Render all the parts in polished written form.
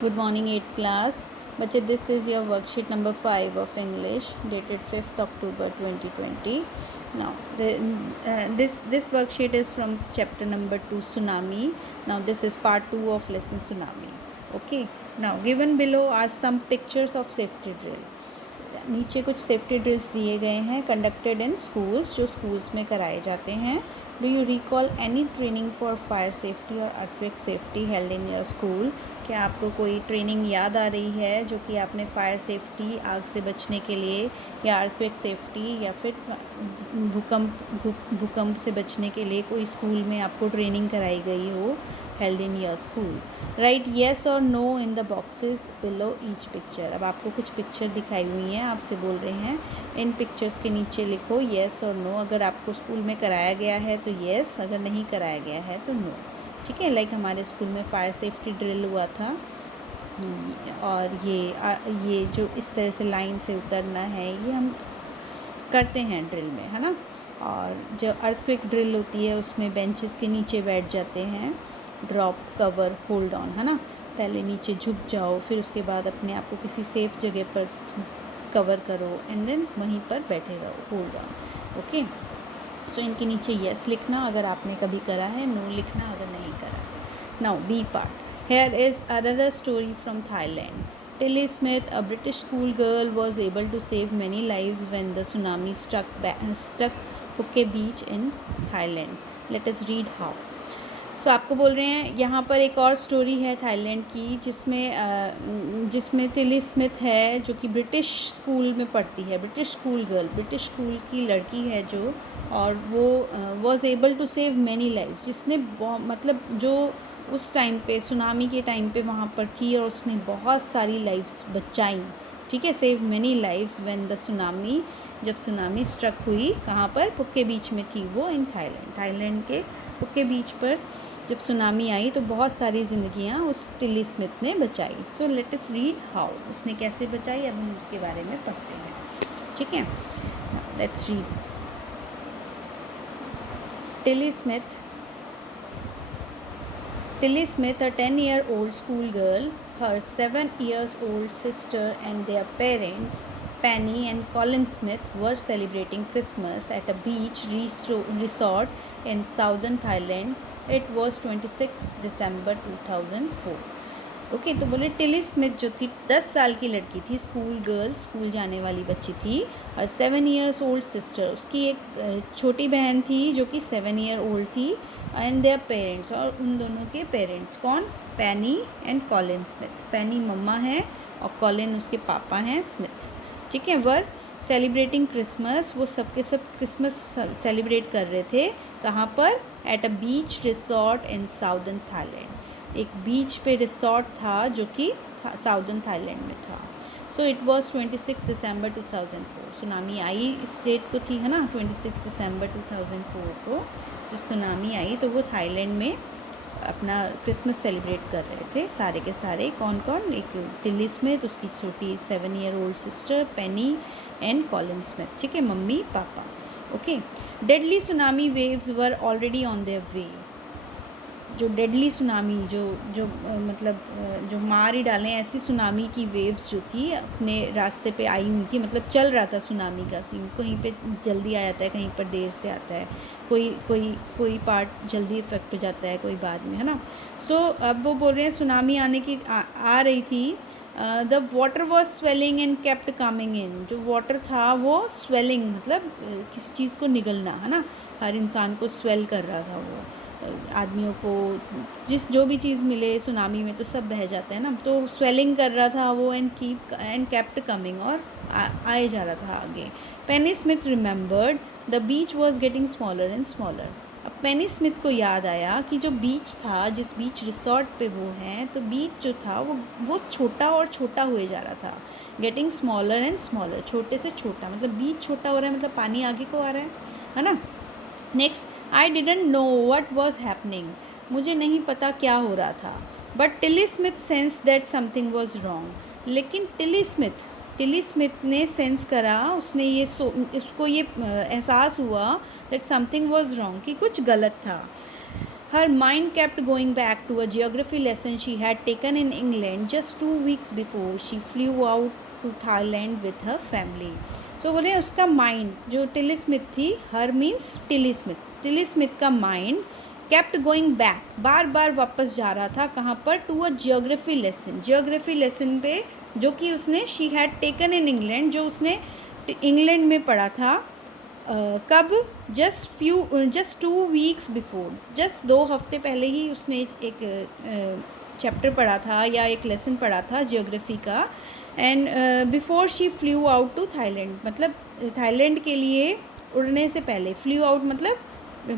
Good morning 8th class. बच्चे this is your worksheet number 5 of English dated 5th October 2020. Now this worksheet is from chapter number 2 Tsunami. Now this is part 2 of lesson Tsunami. Okay. Now given below are some pictures of safety drill. नीचे कुछ safety drills दिए गए हैं conducted in schools जो schools में कराए जाते हैं. Do you recall any training for fire safety और earthquake safety held in your school. क्या आपको कोई ट्रेनिंग याद आ रही है जो कि आपने फायर सेफ्टी आग से बचने के लिए या अर्थक्वेक सेफ्टी या फिर भूकंप से बचने के लिए कोई स्कूल में आपको ट्रेनिंग कराई गई हो held in your school. Write yes और no in the boxes below each picture. अब आपको कुछ पिक्चर दिखाई हुई हैं, आपसे बोल रहे हैं इन पिक्चर्स के नीचे लिखो येस और नो. अगर आपको स्कूल में कराया गया है तो येस, अगर नहीं कराया गया है तो नो. ठीक है. लाइक हमारे स्कूल में फायर सेफ्टी ड्रिल हुआ था और ये जो इस तरह से लाइन से उतरना है ये हम करते हैं ड्रिल में, है ना. और जो अर्थक्वेक ड्रिल होती है उसमें बेंचेस के नीचे बैठ जाते हैं. ड्रॉप कवर होल्ड ऑन, है ना. पहले नीचे झुक जाओ, फिर उसके बाद अपने आप को किसी सेफ जगह पर कवर करो एंड देन वहीं पर बैठे रहो, होल्ड ऑन. ओके. सो इनके नीचे येस लिखना अगर आपने कभी करा है, नो लिखना अगर नहीं करा. Now be part. Here is another story from Thailand. Tilly Smith, a British schoolgirl, was able to save many lives when the tsunami struck Phuket Beach in Thailand. Let us read how. सो आपको बोल रहे हैं यहाँ पर एक और story है Thailand की जिसमें टिली स्मिथ है जो कि ब्रिटिश स्कूल में पढ़ती है. British school girl, British school की लड़की है जो, और वो was able to save many lives. जिसने मतलब जो उस टाइम पे सुनामी के टाइम पे वहाँ पर थी और उसने बहुत सारी लाइव्स बचाई. ठीक है. Save many lives when the tsunami, जब सुनामी स्ट्रक हुई कहाँ पर, पुके बीच में थी वो, इन थाईलैंड. थाईलैंड के पुके बीच पर जब सुनामी आई तो बहुत सारी ज़िंदगियाँ उस टिली स्मिथ ने बचाई. So let us read how. उसने कैसे बचाई अब हम उसके बारे में पढ़ते हैं. ठीक है. Let's read. Tilly Smith, a 10-year-old schoolgirl, her 7-year-old sister and their parents, Penny and Colin Smith, were celebrating Christmas at a beach resort in southern Thailand. It was 26 December 2004. Okay. तो बोले Tilly Smith जो थी 10 साल की लड़की थी, school girl, school जाने वाली बच्ची थी, और 7 years old सिस्टर, उसकी एक छोटी बहन थी जो कि 7 year old थी, एंड देयर पेरेंट्स, और उन दोनों के पेरेंट्स. कौन? पेनी एंड कॉलिन स्मिथ. पेनी मम्मा है और कॉलिन उसके पापा हैं स्मिथ. ठीक है. वर सेलिब्रेटिंग क्रिसमस, वो सब के सब क्रिसमस सेलिब्रेट कर रहे थे. कहाँ पर? At a beach resort in southern Thailand. एक बीच पे रिसोर्ट था जो कि साउदर्न थाईलैंड में था. So it was 26 December 2004. Tsunami आई इस डेट को थी, है ना, 26 दिसंबर 2004 को जो सुनामी आई तो वो थाईलैंड में अपना क्रिसमस सेलिब्रेट कर रहे थे सारे के सारे. कौन कौन? एक टिली स्मिथ, उसकी छोटी 7 year old sister Penney and Colin Smith. ठीक है. Mummy papa. Okay. Deadly tsunami waves were already on their way. जो डेडली सुनामी जो मतलब जो मार ही डालें ऐसी सुनामी की वेव्स जो थी अपने रास्ते पे आई हुई थी. मतलब चल रहा था सुनामी का सीन. कहीं पे जल्दी आ जाता है, कहीं पर देर से आता है, कोई पार्ट जल्दी इफेक्ट हो जाता है, कोई बाद में, है ना. सो अब वो बोल रहे हैं सुनामी आने की आ रही थी. The water was swelling and kept coming in. जो वाटर था वो स्वेलिंग मतलब किसी चीज़ को निगलना, है ना. हर इंसान को स्वेल कर रहा था वो. आदमियों को जो भी चीज़ मिले सुनामी में तो सब बह जाता है ना. तो स्वेलिंग कर रहा था वो एंड केप्ट कमिंग, और आए जा रहा था आगे. Penny Smith remembered the beach was getting smaller and smaller. अब पेनी स्मिथ को याद आया कि जो बीच था, जिस बीच रिसोर्ट पे वो हैं, तो बीच जो था वो छोटा और छोटा हुए जा रहा था. गेटिंग स्मॉलर एंड स्मॉलर, छोटे से छोटा, मतलब बीच छोटा हो रहा है, मतलब पानी आगे को आ रहा है ना. Next. I didn't know what was happening. मुझे नहीं पता क्या हो रहा था. But Tilly Smith sense that something was wrong. लेकिन टिली स्मिथ ने सेंस करा, उसने इसको ये एहसास हुआ दैट समथिंग वॉज रॉन्ग, कि कुछ गलत था. Her mind kept going back to a geography lesson she had taken in England just 2 weeks before she flew out to Thailand with her family. So बोले उसका माइंड जो Tilly Smith थी, हर means Tilly Smith का mind kept going back, बार बार वापस जा रहा था कहाँ पर, टू अ जियोग्राफी लेसन पे, जो कि उसने she had taken in England, जो उसने इंग्लैंड में पढ़ा था। कब? जस्ट 2 वीक्स बिफोर, जस्ट 2 हफ्ते पहले ही उसने एक चैप्टर पढ़ा था या एक लेसन पढ़ा था जियोग्राफी का। And before she flew out to Thailand, मतलब थाईलैंड के लिए उड़ने से पहले, फ्लू आउट मतलब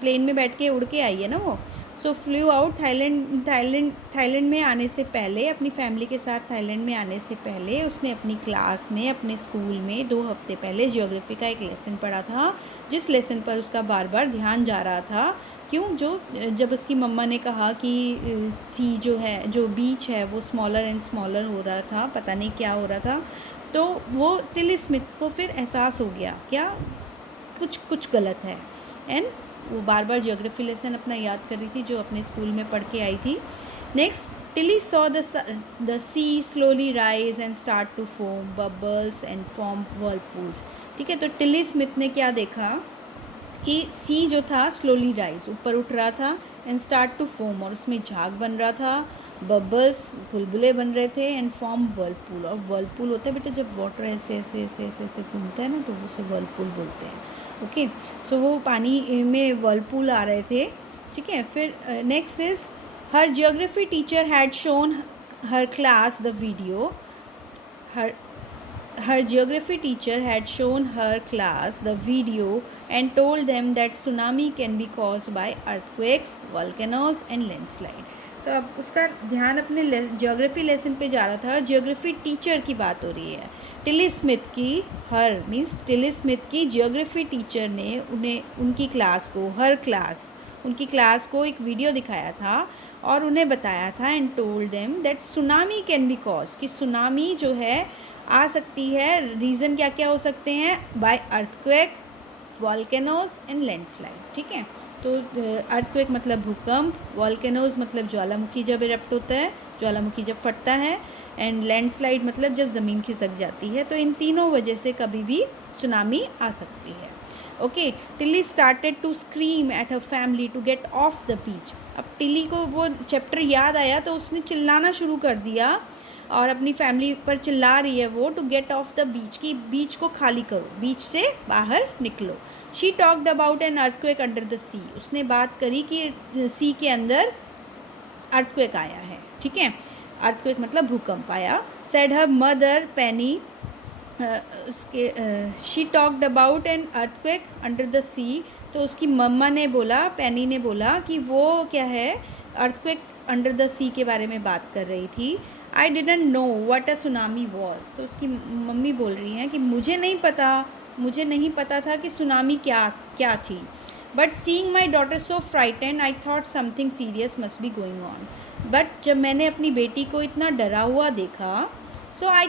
प्लेन में बैठ के उड़ के आई है ना वो। सो फ्लू आउट थाईलैंड में आने से पहले, अपनी फैमिली के साथ थाईलैंड में आने से पहले उसने अपनी क्लास में, अपने स्कूल में 2 हफ्ते पहले जियोग्राफी का एक लेसन पढ़ा था, जिस लेसन पर उसका बार बार ध्यान जा रहा था। क्यों? जब उसकी मम्मा ने कहा कि सी जो है, जो बीच है वो स्मॉलर एंड स्मॉलर हो रहा था, पता नहीं क्या हो रहा था, तो वो टिली स्मिथ को फिर एहसास हो गया क्या कुछ गलत है। एंड वो बार बार जियोग्राफी लेसन अपना याद कर रही थी जो अपने स्कूल में पढ़ के आई थी। Next, Tilly saw the sea slowly rise and start to foam bubbles and form whirlpools. ठीक है, तो टिली स्मिथ ने क्या देखा कि सी जो था स्लोली राइज, ऊपर उठ रहा था, एंड स्टार्ट टू फोम, और उसमें झाग बन रहा था, बबल्स बुलबुले बन रहे थे, एंड फॉर्म वर्लपूल। और वर्लपूल होता है बेटा जब वाटर ऐसे ऐसे ऐसे ऐसे ऐसे घूमता है ना, तो उसे वर्लपूल बोलते हैं। ओके, सो वो पानी में वर्लपूल आ रहे थे। ठीक है, फिर next is her geography teacher had shown her class the video. Her geography teacher had shown her class the video and told them that tsunami can be caused by earthquakes, volcanoes and landslide. तो अब उसका ध्यान अपने geography lesson पे जा रहा था। Geography teacher की बात हो रही है, टिली स्मिथ की, हर मीन्स टिली स्मिथ की जियोग्राफी टीचर ने उनकी क्लास को, उनकी क्लास को एक वीडियो दिखाया था और उन्हें बताया था, and told them that tsunami can be cause, कि सुनामी जो है आ सकती है। रीज़न क्या क्या हो सकते हैं? By earthquake, volcanoes and landslide. ठीक है, तो अर्थक्वेक मतलब भूकंप, वॉल्केनोज मतलब ज्वालामुखी जब इरप्ट होता है, ज्वालामुखी जब फटता है, एंड लैंडस्लाइड मतलब जब ज़मीन खिसक जाती है। तो इन तीनों वजह से कभी भी सुनामी आ सकती है। Okay, Tilly started to scream at her family to get off the beach. अब टिली को वो चैप्टर याद आया तो उसने चिल्लाना शुरू कर दिया और अपनी फैमिली पर चिल्ला रही है वो, to get off the beach, की बीच को खाली करो, बीच से बाहर निकलो। She talked about an earthquake under the sea, उसने बात करी कि सी के अंदर अर्थक्वेक आया है। ठीक है, अर्थक्वेक मतलब भूकंप आया। सेड हर मदर पेनी, उसके she talked about an earthquake under the sea, तो उसकी मम्मा ने बोला, पेनी ने बोला कि वो क्या है, अर्थक्वेक अंडर द सी के बारे में बात कर रही थी। I didn't know what a tsunami was, तो उसकी मम्मी बोल रही हैं कि मुझे नहीं पता था कि सुनामी क्या थी। But seeing my daughter so frightened I thought something serious must be going on. But जब मैंने अपनी बेटी को इतना डरा हुआ देखा, सो आई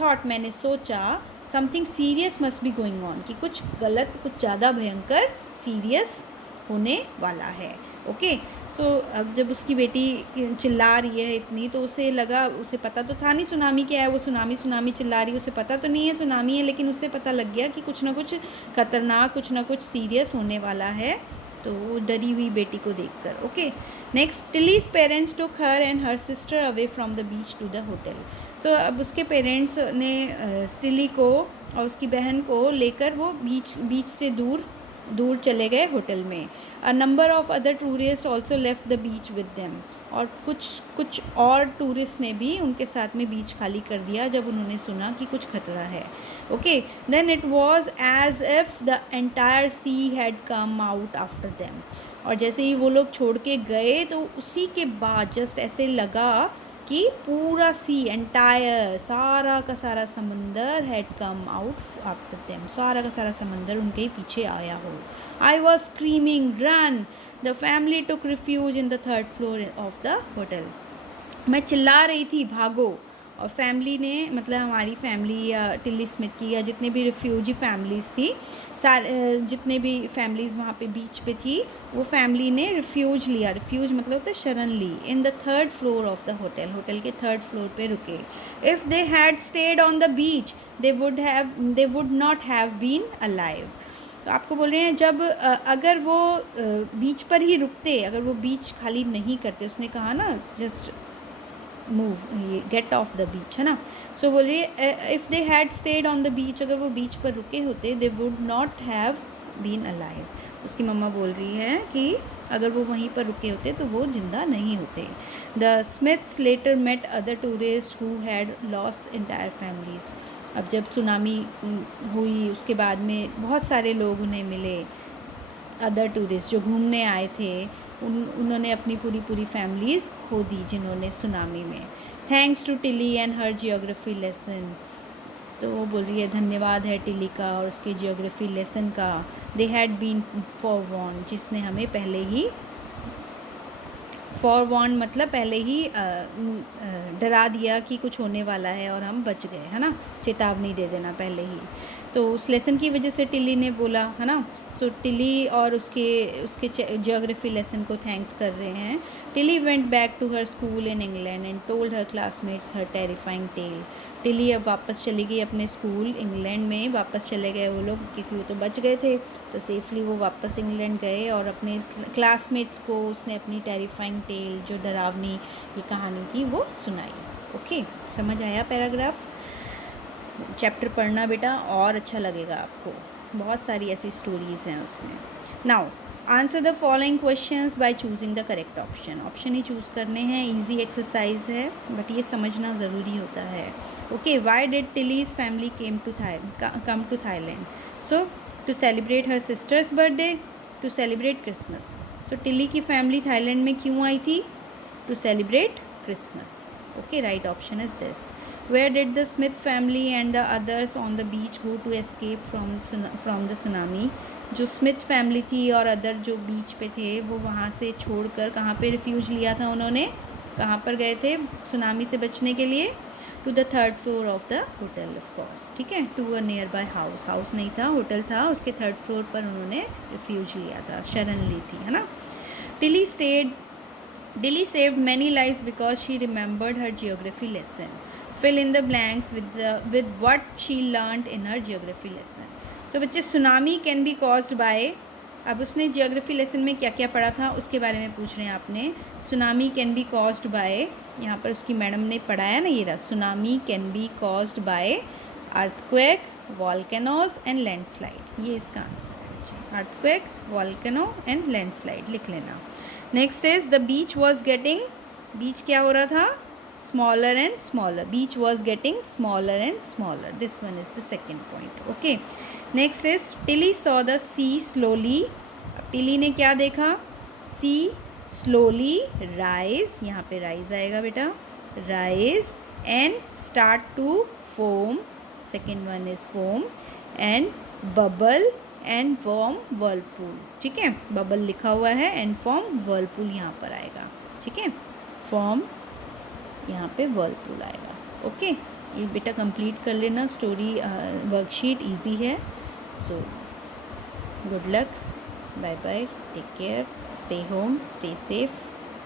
थॉट मैंने सोचा, something serious must be going on, कि कुछ गलत, कुछ ज़्यादा भयंकर सीरियस होने वाला है। ओके, सो अब जब उसकी बेटी चिल्ला रही है इतनी, तो उसे लगा, उसे पता तो था नहीं सुनामी क्या है, वो सुनामी चिल्ला रही है, उसे पता तो नहीं है सुनामी है, लेकिन उसे पता लग गया कि कुछ ना कुछ खतरनाक, कुछ ना कुछ सीरियस होने वाला है, तो वो डरी हुई बेटी को देखकर। Okay, next, Tilly's parents took her and her sister away from the beach to the hotel. तो अब उसके पेरेंट्स ने टिली को और उसकी बहन को लेकर वो बीच से दूर चले गए होटल में। A number of other tourist also left the beach with them, और कुछ और टूरिस्ट ने भी उनके साथ में बीच खाली कर दिया जब उन्होंने सुना कि कुछ खतरा है। Okay, then it was as if the entire sea had come out after them, और जैसे ही वो लोग छोड़ के गए तो उसी के बाद जस्ट ऐसे लगा कि पूरा सी, एंटायर, सारा का सारा समंदर had come out after them, सारा का सारा समंदर उनके ही पीछे आया हो। I was screaming run, the family took refuge in the 3rd floor of the hotel. मैं चिल्ला रही थी भागो, और फैमिली ने, मतलब हमारी फैमिली या टिली स्मिथ की या जितने भी रिफ्यूजी फैमिलीज़ थी, जितने भी फैमिलीज़ वहाँ पे बीच पे थी, वो फैमिली ने रिफ्यूज लिया। रिफ्यूज मतलब होता है शरण ली। In the third floor of the hotel, hotel के थर्ड फ्लोर पे रुके। If they had stayed on the beach they would not have been alive. तो आपको बोल रहे हैं जब अगर वो बीच पर ही रुकते, अगर वो बीच खाली नहीं करते, उसने कहा ना जस्ट मूव, ये गेट ऑफ द बीच, है ना। सो बोल रही है if they had stayed on the beach, अगर वो बीच पर रुके होते, they would not have been alive. उसकी मम्मा बोल रही है कि अगर वो वहीं पर रुके होते तो वो ज़िंदा नहीं होते। The Smiths later met other tourist who had lost entire families. अब जब सुनामी हुई उसके बाद में बहुत सारे लोग उन्हें मिले, अदर टूरिस्ट जो घूमने आए थे, उन्होंने अपनी पूरी फैमिलीज़ खो दी जिन्होंने सुनामी में। Thanks to Tilly and her geography lesson. तो वो बोल रही है धन्यवाद है टिली का और उसके जियोग्राफी लेसन का। दे हैड बीन फॉरवॉर्न, जिसने हमें पहले ही, फॉरवॉर्न मतलब पहले ही डरा दिया कि कुछ होने वाला है और हम बच गए, है ना, चेतावनी दे देना पहले ही। तो उस लेसन की वजह से टिली ने बोला, है ना। सो टिली और उसके जियोग्राफी लेसन को थैंक्स कर रहे हैं। Tilly went back to her school in England and told her classmates her terrifying tale. Tilly अब वापस चली गई अपने स्कूल, इंग्लैंड में वापस चले गए वो लोग, क्योंकि वो तो बच गए थे। तो सेफली वो वापस इंग्लैंड गए और अपने क्लासमेट्स को उसने अपनी टेरिफाइंग टेल, जो डरावनी ये कहानी थी, वो सुनाई। ओके, समझ आया पैराग्राफ? चैप्टर पढ़ना बेटा और अच्छा लगेगा आपको, बहुत सारी ऐसी स्टोरीज़ हैं उसमें। Now answer the following questions by choosing the correct option. Option he choose करने हैं, इजी एक्सरसाइज है बट ये समझना ज़रूरी होता है। Okay, why did Tilly's family come to Thailand? So to celebrate her sister's birthday, to celebrate Christmas. So Tilly की family Thailand में क्यों आई थी? To celebrate Christmas. Okay, right option is this. Where did the Smith family and the others on the beach go to escape from the tsunami? जो Smith family थी और other जो बीच पे थे, वो वहाँ से छोड़कर कहाँ पे रिफ्यूज लिया था उन्होंने? कहाँ पर गए थे सुनामी से बचने के लिए? To the third floor of the hotel, of course. ठीक है, to a nearby house, house नहीं था, होटल था, उसके थर्ड फ्लोर पर उन्होंने रिफ्यूज लिया था, शरण ली थी, है ना। Dilly saved many lives because she remembered her geography lesson. Fill in the blanks with what she learned in her geography lesson. So बच्चे, tsunami can be caused by, अब उसने जियोग्राफी लेसन में क्या क्या पढ़ा था उसके बारे में पूछ रहे हैं आपने। Tsunami can be caused by, यहाँ पर उसकी मैडम ने पढ़ाया ना, ये रहा, tsunami can be caused by earthquake, volcanoes and landslide. ये इसका आंसर है बच्चे, अर्थक्वेक, वॉल्केनो एंड लैंडस्लाइड लिख लेना। Next is the beach was getting, beach क्या हो रहा था? Smaller and smaller, beach was getting smaller and smaller, this one is the second point. Okay, next is Tilly saw the sea slowly. अब Tilly ने क्या देखा? सी slowly rise, यहाँ पे राइज आएगा बेटा, rise and start to foam, second one is foam, and bubble and form whirlpool. ठीक है, बबल लिखा हुआ है एंड फॉर्म वर्लपूल यहाँ पर आएगा। ठीक है, फॉर्म यहाँ पे वर्लपूल आएगा। ओके, ये बेटा कंप्लीट कर लेना, स्टोरी वर्कशीट इजी है। So good luck, bye bye, take care, stay home, stay safe.